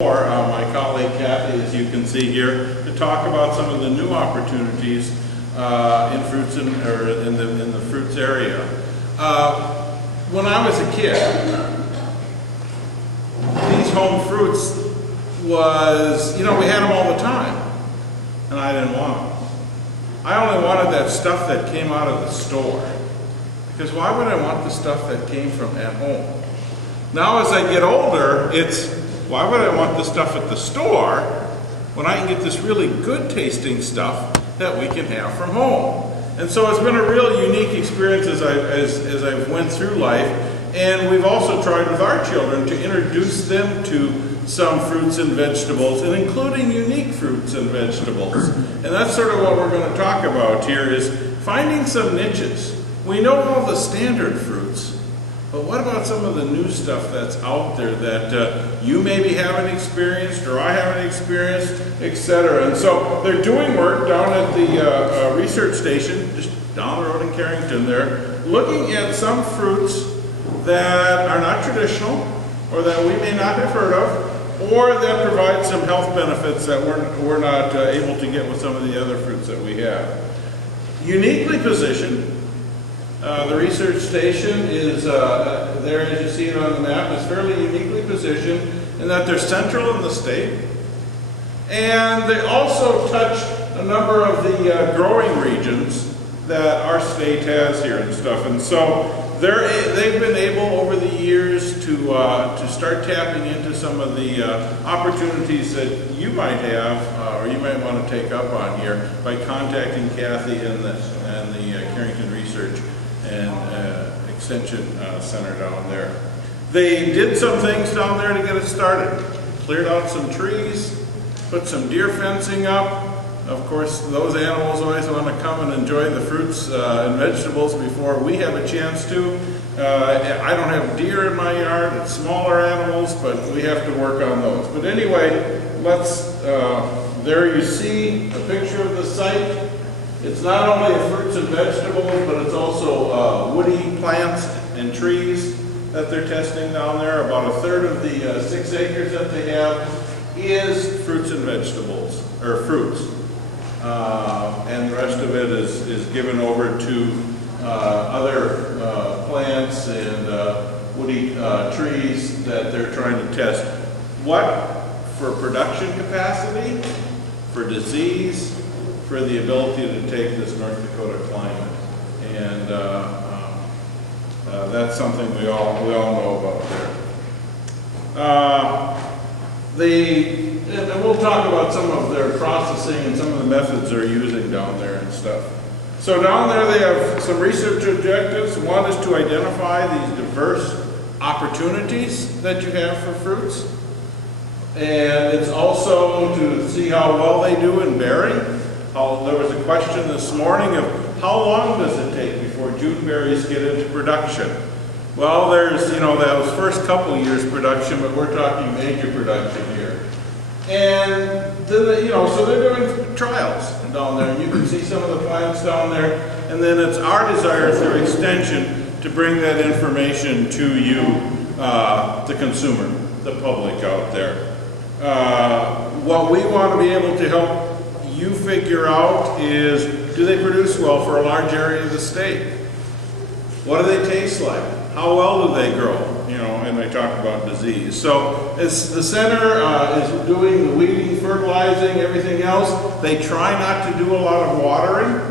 My colleague Kathy, as you can see here, to talk about some of the new opportunities in fruits in the fruits area. When I was a kid, these home fruits was, we had them all the time, and I didn't want them. I only wanted that stuff that came out of the store, because why would I want the stuff that came from at home? Now as I get older, it's why would I want the stuff at the store when I can get this really good tasting stuff that we can have from home? And so it's been a real unique experience as I went through life, and we've also tried with our children to introduce them to some fruits and vegetables, and including unique fruits and vegetables. And that's sort of what we're going to talk about here, is finding some niches. We know all the standard fruits, but what about some of the new stuff that's out there that you maybe haven't experienced or I haven't experienced, etc. And so they're doing work down at the research station, just down the road in Carrington there, looking at some fruits that are not traditional or that we may not have heard of, or that provide some health benefits that we're not able to get with some of the other fruits that we have. Uniquely positioned. The research station is there, as you see it on the map, is fairly uniquely positioned in that they're central in the state, and they also touch a number of the growing regions that our state has here and stuff. And so they've been able over the years to start tapping into some of the opportunities that you might have or you might want to take up on here by contacting Kathy and the Carrington Research and Extension Center down there. They did some things down there to get it started. Cleared out some trees, put some deer fencing up. Of course, those animals always want to come and enjoy the fruits and vegetables before we have a chance to. I don't have deer in my yard, it's smaller animals, but we have to work on those. But anyway, there you see a picture of the site. It's not only fruits and vegetables, but it's also woody plants and trees that they're testing down there. About a third of the 6 acres that they have is fruits and vegetables, or fruits. And the rest of it is given over to other plants and woody trees that they're trying to test. What? For production capacity, for disease, for the ability to take this North Dakota climate. And that's something we all know about there. And we'll talk about some of their processing and some of the methods they're using down there and stuff. So down there they have some research objectives. One is to identify these diverse opportunities that you have for fruits. And it's also to see how well they do in bearing. There was a question this morning of how long does it take before June berries get into production? Well, there's, those first couple years production, but we're talking major production here. And then, so they're doing trials down there, and you can see some of the plants down there. And then it's our desire through Extension to bring that information to you, the consumer, the public out there. What we want to be able to help you figure out is, do they produce well for a large area of the state? What do they taste like? How well do they grow? And they talk about disease. So as the center is doing the weeding, fertilizing, everything else, they try not to do a lot of watering,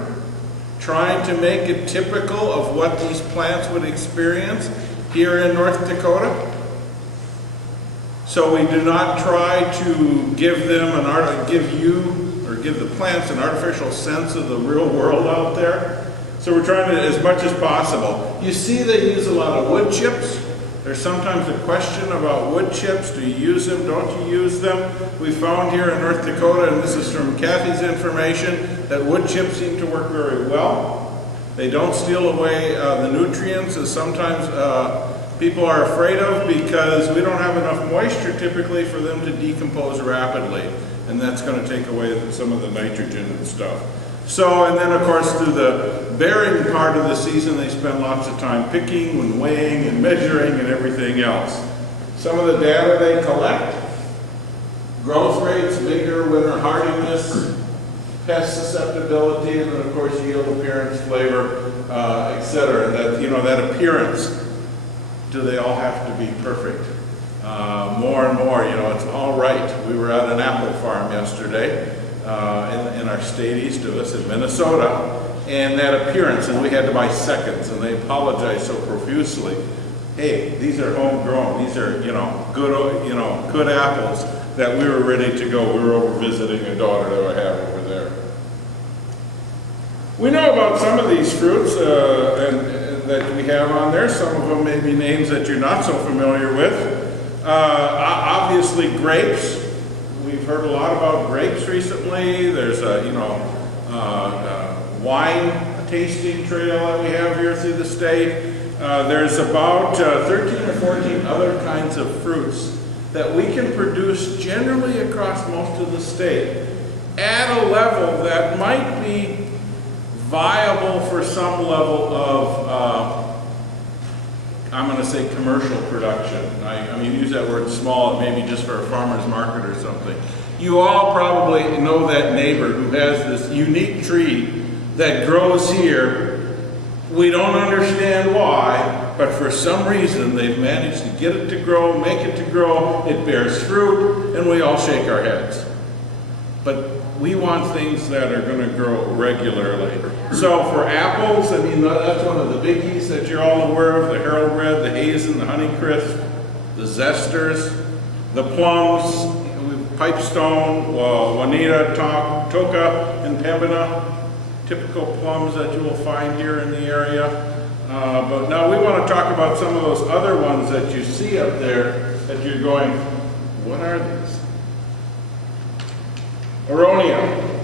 trying to make it typical of what these plants would experience here in North Dakota. So we do not try to give the plants an artificial sense of the real world out there. So we're trying to, as much as possible. You see they use a lot of wood chips. There's sometimes a question about wood chips. Do you use them? Don't you use them? We found here in North Dakota, and this is from Kathy's information, that wood chips seem to work very well. They don't steal away the nutrients, as sometimes people are afraid of, because we don't have enough moisture typically for them to decompose rapidly. And that's going to take away some of the nitrogen and stuff. So, and then of course through the bearing part of the season, they spend lots of time picking and weighing and measuring and everything else. Some of the data they collect growth rates, vigor, winter hardiness, pest susceptibility, and then of course yield, appearance, flavor, etc. And that, you know, that appearance, do they all have to be perfect? More and more, you know, it's all right. We were at an apple farm yesterday in our state east of us in Minnesota, and that appearance, and we had to buy seconds, and they apologized so profusely. Hey, these are homegrown. These are, good apples that we were ready to go. We were over visiting a daughter that I have over there. We know about some of these fruits that we have on there. Some of them may be names that you're not so familiar with. Obviously, grapes. We've heard a lot about grapes recently. There's a, wine tasting trail that we have here through the state. There's about 13 or 14 other kinds of fruits that we can produce generally across most of the state at a level that might be viable for some level of, I'm going to say commercial production. I mean, use that word small, maybe just for a farmer's market or something. You all probably know that neighbor who has this unique tree that grows here. We don't understand why, but for some reason they've managed to get it to grow, make it to grow, it bears fruit, and we all shake our heads. But we want things that are going to grow regularly. So for apples, I mean, that's one of the biggies that you're all aware of, the Harold Red, the Hazen, the Honeycrisp, the Zesters, the plums, Pipestone, Juanita, Toca, and Pembina. Typical plums that you will find here in the area. But now we want to talk about some of those other ones that you see up there that you're going, what are these? Aronia,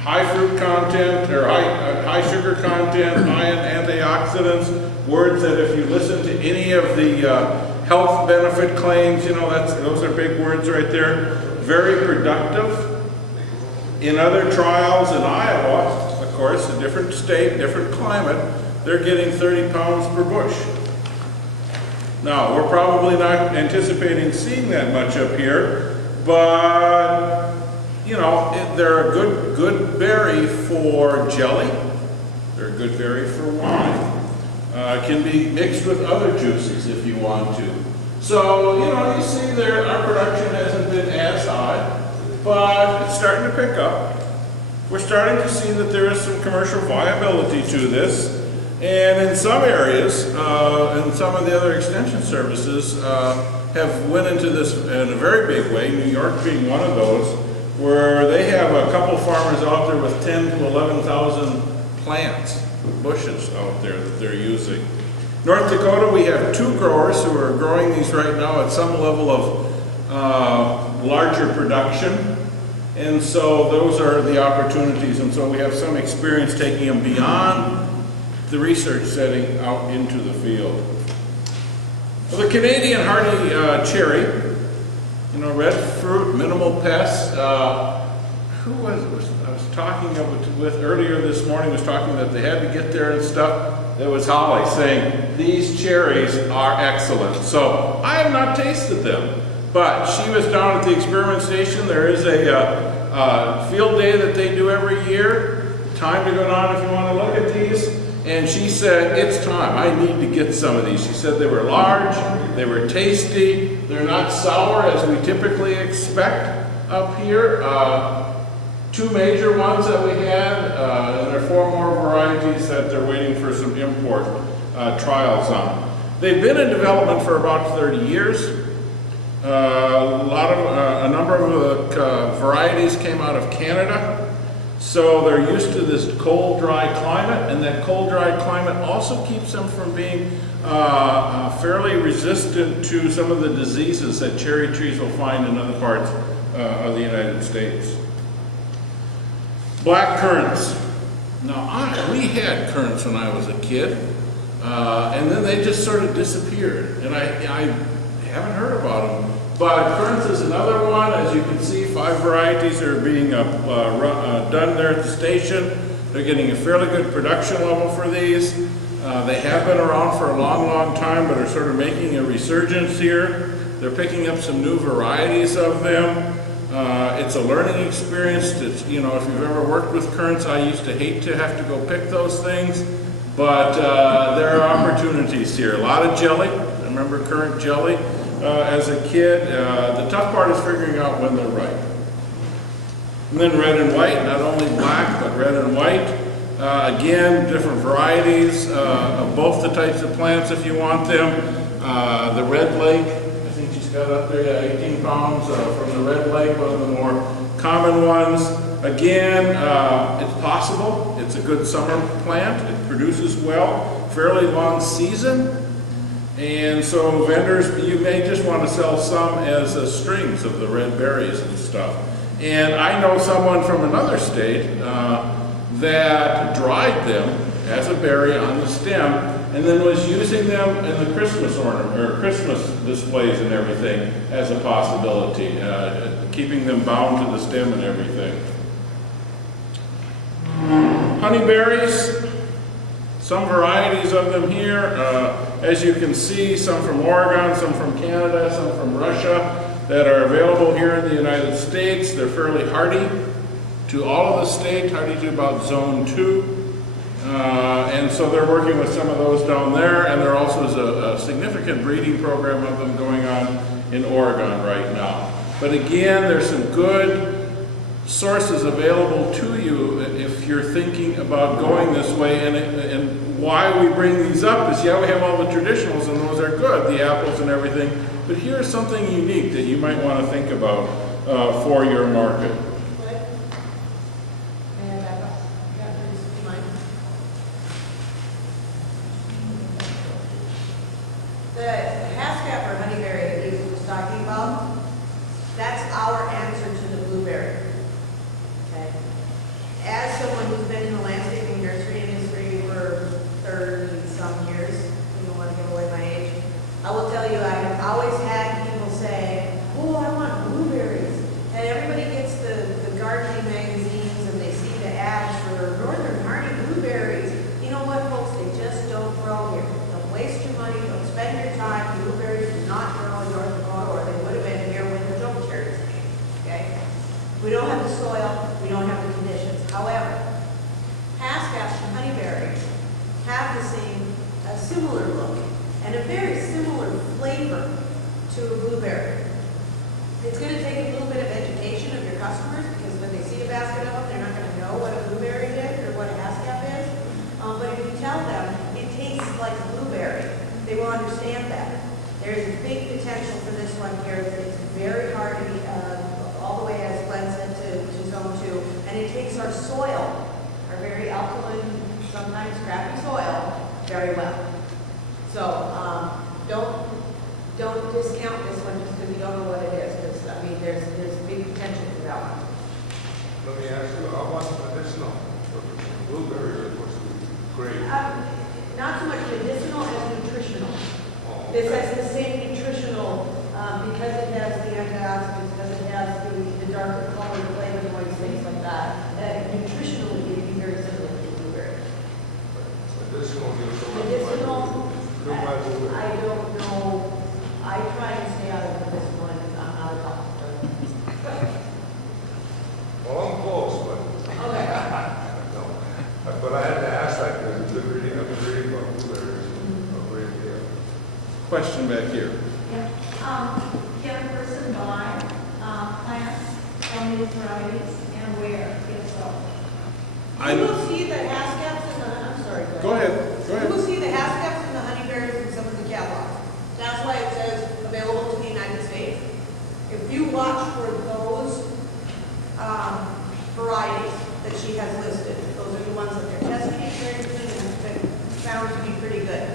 high fruit content or high sugar content, high in antioxidants, words that if you listen to any of the health benefit claims, those are big words right there. Very productive. In other trials in Iowa, of course, a different state, different climate, they're getting 30 pounds per bush. Now, we're probably not anticipating seeing that much up here, but, they're a good berry for jelly. They're a good berry for wine. Can be mixed with other juices if you want to. So, you see there, our production hasn't been as high, but it's starting to pick up. We're starting to see that there is some commercial viability to this. And in some areas, and some of the other extension services have went into this in a very big way, New York being one of those, where they have a couple farmers out there with 10 to 11,000 plants, bushes out there that they're using. North Dakota, we have 2 growers who are growing these right now at some level of larger production. And so those are the opportunities. And so we have some experience taking them beyond the research setting out into the field. Well, the Canadian hardy cherry, red fruit, minimal pests. Who was I was talking with earlier this morning was talking that they had to get there and stuff. That was Holly saying, these cherries are excellent. So I have not tasted them, but she was down at the experiment station. There is a field day that they do every year. Time to go down if you want to look at these. And she said, it's time, I need to get some of these. She said they were large, they were tasty, they're not sour as we typically expect up here. 2 major ones that we had, and there are 4 more varieties that they're waiting for some import trials on. They've been in development for about 30 years. A number of the varieties came out of Canada. So they're used to this cold, dry climate, and that cold, dry climate also keeps them from being fairly resistant to some of the diseases that cherry trees will find in other parts of the United States. Black currants. Now, we had currants when I was a kid, and then they just sort of disappeared, and I haven't heard about them. But currants is another one. As you can see, 5 varieties are being done there at the station. They're getting a fairly good production level for these. They have been around for a long, long time, but are sort of making a resurgence here. They're picking up some new varieties of them. It's a learning experience. It's, you know, if you've ever worked with currants, I used to hate to have to go pick those things, but there are opportunities here. A lot of jelly. I remember currant jelly as a kid. The tough part is figuring out when they're ripe. And then red and white, not only black, but red and white. Again, different varieties of both the types of plants if you want them. The red lake, I think she's got up there, yeah, 18 pounds from the red lake, one of the more common ones. Again, it's possible. It's a good summer plant. It produces well, fairly long season. And so vendors, you may just want to sell some as strings of the red berries and stuff. And I know someone from another state that dried them as a berry on the stem and then was using them in the Christmas ornament or Christmas displays and everything as a possibility, keeping them bound to the stem and everything. Honeyberries, some varieties of them here. As you can see, some from Oregon, some from Canada, some from Russia that are available here in the United States. They're fairly hardy to all of the state, hardy to about zone 2. And so they're working with some of those down there, and there also is a significant breeding program of them going on in Oregon right now. But again, there's some good sources available to you if you're thinking about going this way. And why we bring these up is, yeah, we have all the traditionals, and those are good, the apples and everything. But here's something unique that you might want to think about for your market. The haskap or honeyberry that Lisa was talking about, that's our answer to the blueberry. Okay. As someone who's been in the landscaping nursery industry for 30-some years, we don't want to give away my age, I will tell you I have always had people say, oh, I want blueberries. And everybody gets the gardening magazines and they see the ads for northern hardy blueberries. You know what, folks? They just don't grow here. Don't waste your money. Don't spend your time. Blueberries do not grow in North Dakota, or they would have been here when the junk cherries came. Okay? We don't have the soil. We don't have the conditions. However, haskaps and honeyberries have the same, a similar look and a very similar flavor to a blueberry. It's going to take a little bit of education of your customers, because when they see a basket of them, they're not going to know what a blueberry is or what a haskap is. But if you tell them it tastes like a blueberry, they will understand that. There's a big potential for this one here. It's very hardy, all the way, as Glenn said, to zone 2. And it takes our soil, our very alkaline, sometimes crappy soil, very well. So don't discount this one just because you don't know what it is. Because I mean, there's big potential for that one. Let me ask you, I want medicinal blueberries are supposed to be great. Not so much medicinal as nutritional. Oh, okay. This has the same nutritional because it has the antioxidants, because it has the darker colored flavonoids, things like that. Nutritionally, it would be very similar to blueberry. Medicinal, Medicinal, blueberry. I don't know. I try and stay out of this one. I'm not a doctor. Well, I'm close, but Okay. no. But I had to ask that because it's a good reading. I've been reading about blueberries a great deal. Question back here. Yeah. Can a person buy plants from these varieties and where, if so? You will see the haskaps and the, I'm sorry. Go ahead. Go You ahead. will see the haskaps and the honeyberries in some of the catalogs. That's why it says available to the United States. If you watch for those varieties that she has listed, those are the ones that they're testing experiences and have been found to be pretty good.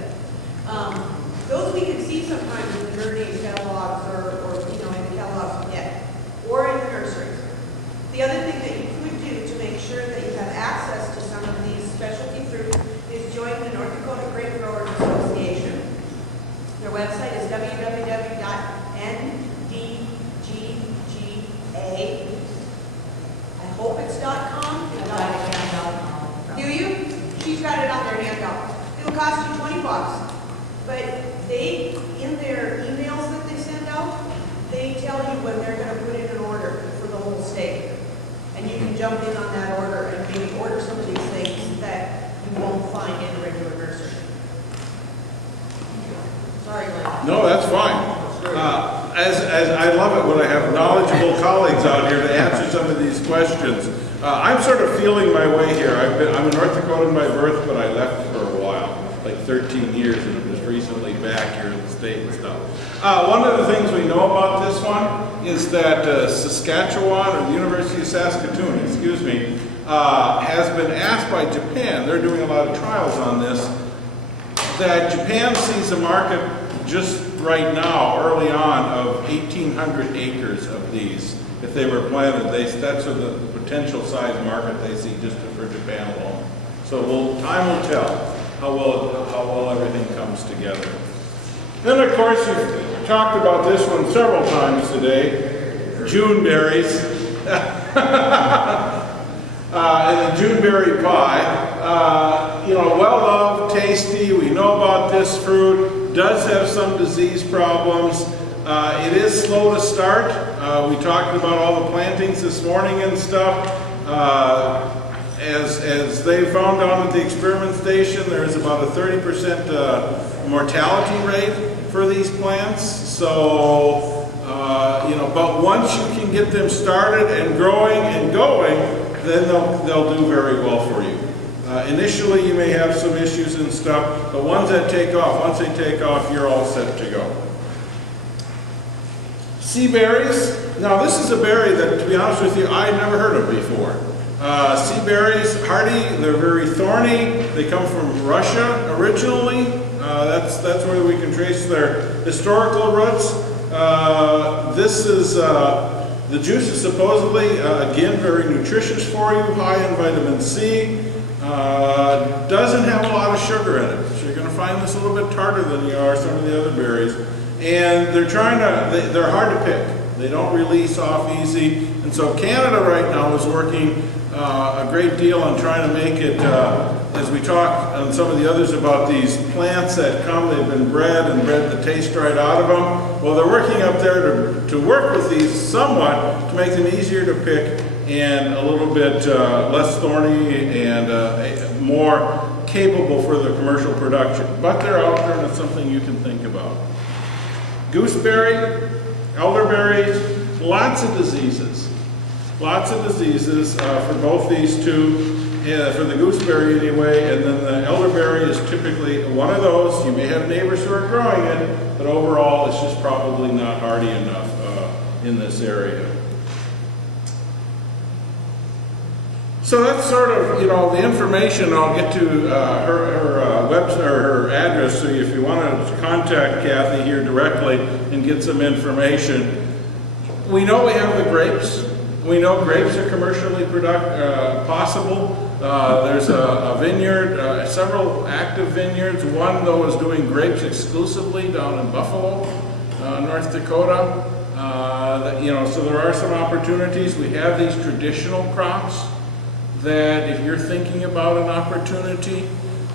Those we can see sometimes in the Germany's catalogs or you know, in the catalogs we get, or in the nurseries. The other thing that you could do to make sure that you have access to some of these specialty fruits is join the North Dakota Grape Growers Association. Their website is www.ndgga. I hope it's .com. Do you? She's got it on their handout. It'll cost you $20, but they, in their emails that they send out, when they're gonna put in an order for the whole state. And you can jump in on that order and maybe order some of these things that you won't find in a regular nursery. Sorry, Glenn. No, that's fine. As I love it when I have knowledgeable colleagues out here to answer some of these questions. I'm sort of feeling my way here. I'm in North Dakota by birth, but I left for a while, like 13 years, and I'm just recently back here in the state and stuff. One of the things we know about this one is that Saskatchewan, or the University of Saskatoon, excuse me, has been asked by Japan, they're doing a lot of trials on this, that Japan sees a market just right now, early on, of 1,800 acres of these. If they were planted, that's sort of the potential size market they see just for Japan alone. So time will tell how well everything comes together. Then, of course, you've talked about this one several times today, June berries. And the Juneberry pie, well-loved, tasty. We know about this fruit. Does have some disease problems. It is slow to start. We talked about all the plantings this morning and stuff. As they found down at the experiment station, there is about a 30% mortality rate for these plants. So, but once you can get them started and growing and going, then they'll do very well for you. Initially, you may have some issues and stuff, but once they take off, you're all set to go. Sea berries. Now, this is a berry that, to be honest with you, I'd never heard of before. Sea berries, hardy, they're very thorny. They come from Russia originally. That's where we can trace their historical roots. The juice is supposedly, again, very nutritious for you, high in vitamin C. Doesn't have a lot of sugar in it. So you're going to find this a little bit tartar than you are some of the other berries. And they're hard to pick. They don't release off easy. And so Canada right now is working a great deal on trying to make it, as we talk on some of the others about these plants that come, they've been bred the taste right out of them. Well, they're working up there to work with these somewhat to make them easier to pick and a little bit less thorny and more capable for the commercial production. But they're out there and it's something you can think about. Gooseberry, elderberries, lots of diseases. Lots of diseases for both these two, for the gooseberry anyway, and then the elderberry is typically one of those. You may have neighbors who are growing it, but overall it's just probably not hardy enough in this area. So that's sort of, the information. I'll get to her website or her address, so if you want to contact Kathy here directly and get some information. We know we have the grapes. We know grapes are commercially possible. There's a vineyard, several active vineyards. One, though, is doing grapes exclusively down in Buffalo, North Dakota. So there are some opportunities. We have these traditional crops that if you're thinking about an opportunity,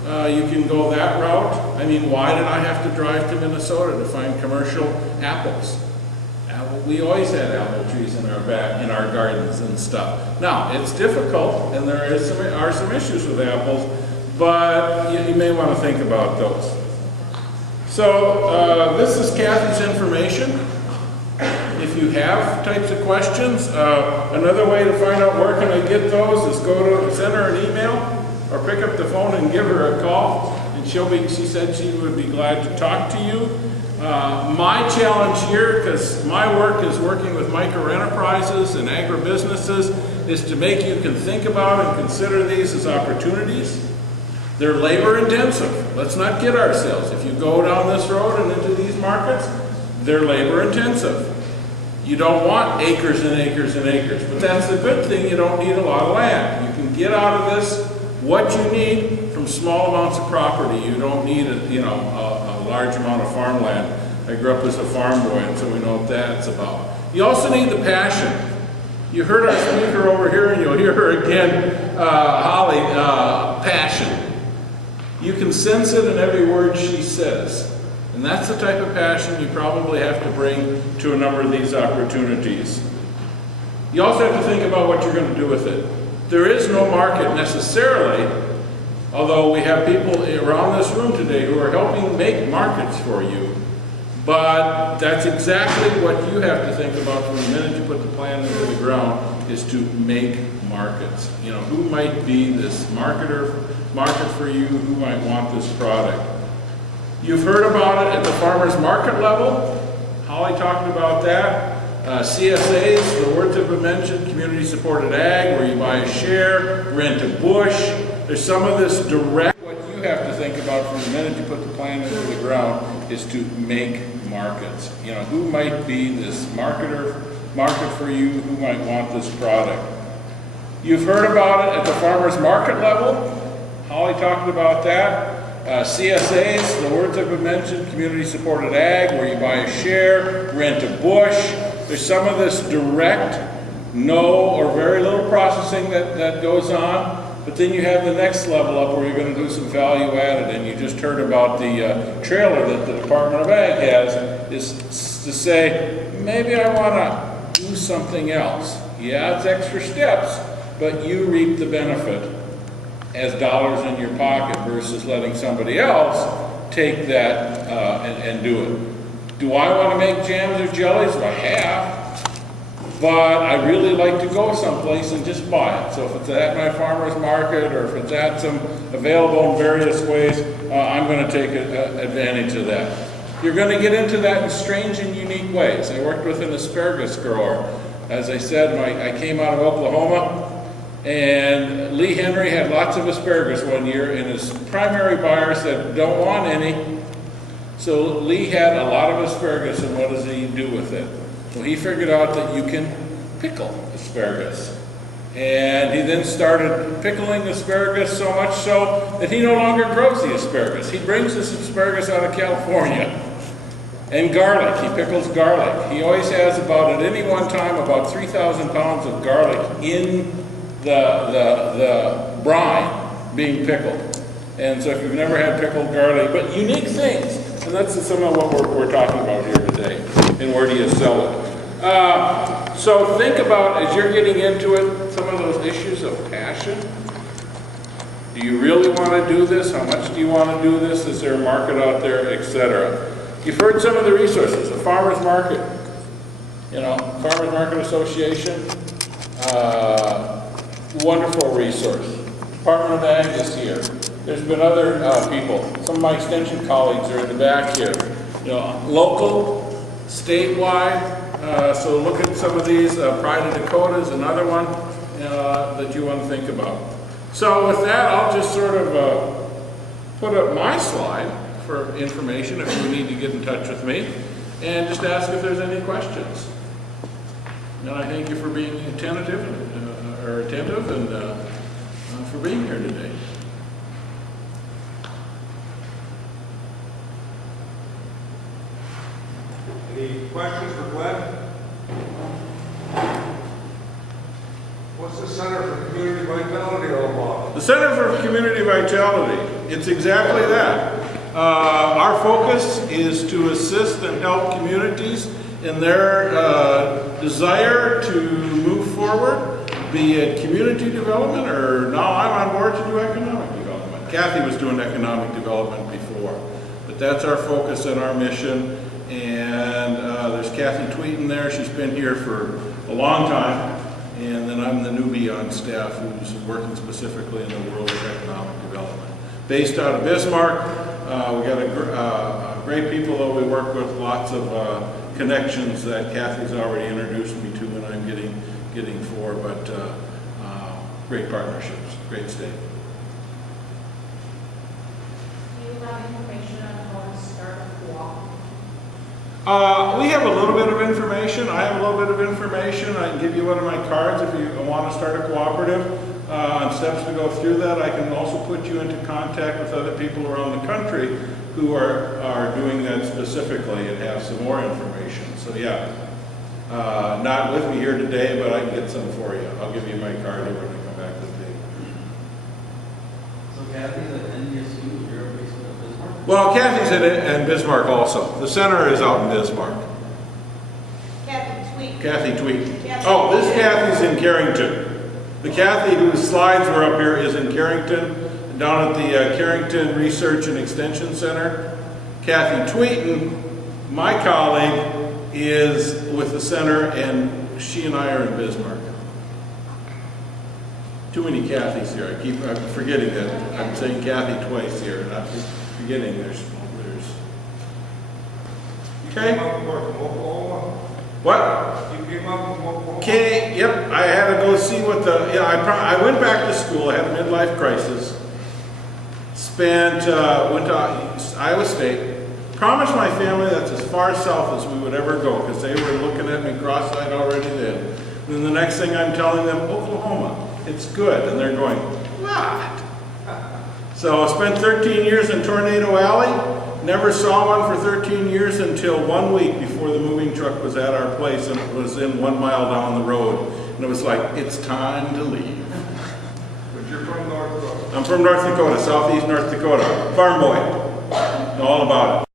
you can go that route. I mean, why did I have to drive to Minnesota to find commercial apples? We always had apple trees in our gardens and stuff. Now, it's difficult, and there are some issues with apples, but you may want to think about those. So, this is Kathy's information. If you have types of questions, another way to find out where can I get those is send her an email or pick up the phone and give her a call, and she said she would be glad to talk to you. My challenge here, because my work is working with micro-enterprises and agribusinesses, is to make you can think about and consider these as opportunities. They're labor intensive. Let's not kid ourselves. If you go down this road and into these markets, they're labor intensive. You don't want acres and acres and acres, but that's the good thing. You don't need a lot of land. You can get out of this what you need from small amounts of property. You don't need a large amount of farmland. I grew up as a farm boy, and so we know what that's about. You also need the passion. You heard our speaker over here, and you'll hear her again, Holly, passion. You can sense it in every word she says. And that's the type of passion you probably have to bring to a number of these opportunities. You also have to think about what you're going to do with it. There is no market necessarily, although we have people around this room today who are helping make markets for you. But that's exactly what you have to think about from the minute you put the plan into the ground, is to make markets. You know, who might be this market for you, who might want this product. You've heard about it at the farmer's market level. Holly talked about that. CSAs, the words have been mentioned, community supported ag, where you buy a share, rent a bush. There's some of this direct. What you have to think about from the minute you put the plan into the ground is to make markets. You know, who might be this market for you, who might want this product. You've heard about it at the farmer's market level. Holly talked about that. CSAs, the words have been mentioned, community supported ag, where you buy a share, rent a bush. There's some of this direct, no or very little processing that goes on. But then you have the next level up where you're going to do some value added, and you just heard about the trailer that the Department of Ag has, is to say, maybe I want to do something else. Yeah, it's extra steps, but you reap the benefit as dollars in your pocket versus letting somebody else take that and do it. Do I want to make jams or jellies? Well, I have. But I really like to go someplace and just buy it. So if it's at my farmer's market or if it's at some available in various ways, I'm going to take advantage of that. You're going to get into that in strange and unique ways. I worked with an asparagus grower. As I said, I came out of Oklahoma, and Lee Henry had lots of asparagus one year, and his primary buyer said, don't want any. So Lee had a lot of asparagus, and what does he do with it? Well, he figured out that you can pickle asparagus. And he then started pickling asparagus so much so that he no longer grows the asparagus. He brings this asparagus out of California. And garlic, he pickles garlic. He always has at any one time, about 3,000 pounds of garlic in the brine being pickled. And so if you've never had pickled garlic, but unique things. And that's some of what we're talking about here today. And where do you sell it? So think about, as you're getting into it, some of those issues of passion. Do you really want to do this? How much do you want to do this? Is there a market out there, etc.? You've heard some of the resources. The farmer's market, Farmers Market Association, wonderful resource. Department of Ag is here. There's been other people. Some of my extension colleagues are in the back here. Local, statewide. So look at some of these. Pride of Dakota is another one that you want to think about. So with that, I'll just sort of put up my slide for information if you need to get in touch with me, and just ask if there's any questions. And I thank you for being attentive and for being here today. Any questions for Glenn? What's the Center for Community Vitality all about? The Center for Community Vitality, it's exactly that. Our focus is to assist and help communities in their desire to move forward, be it community development, or now I'm on board to do economic development. Kathy was doing economic development before, but that's our focus and our mission. And there's Kathy Tweeten there. She's been here for a long time. And then I'm the newbie on staff who's working specifically in the world of economic development. Based out of Bismarck, we got a great people that we work with, lots of connections that Kathy's already introduced me to and I'm getting for, but great partnerships, great state. Do you have information on how to start a co-op? We have a little bit of information. I have a little bit of information. I can give you one of my cards if you want to start a cooperative. On steps to go through that, I can also put you into contact with other people around the country who are doing that specifically and have some more information. So yeah, not with me here today, but I can get some for you. I'll give you my card here when I come back to the table. So Kathy, the NDSU, you're based in Bismarck? Well, Kathy's in Bismarck also. The center is out in Bismarck. Kathy Sweet. Kathy Tweet. Kathy. Oh, this Kathy's in Carrington. The Kathy whose slides were up here is in Carrington, down at the Carrington Research and Extension Center. Kathy Tweeten, my colleague, is with the center, and she and I are in Bismarck. Too many Kathys here. I'm forgetting that. I'm saying Kathy twice here, and I'm forgetting there's. Okay. Came up with Oklahoma? What? You came up with Oklahoma? Okay, yep, I had to go see what the, I went back to school, I had a midlife crisis. Went to Iowa State, promised my family that's as far south as we would ever go, because they were looking at me cross-eyed already then. And then the next thing I'm telling them, Oklahoma, it's good, and they're going, what? So I spent 13 years in Tornado Alley. Never saw one for 13 years until 1 week before the moving truck was at our place, and it was in 1 mile down the road. And it was like, it's time to leave. But you're from North Dakota. I'm from North Dakota, southeast North Dakota. Farm boy. Know all about it.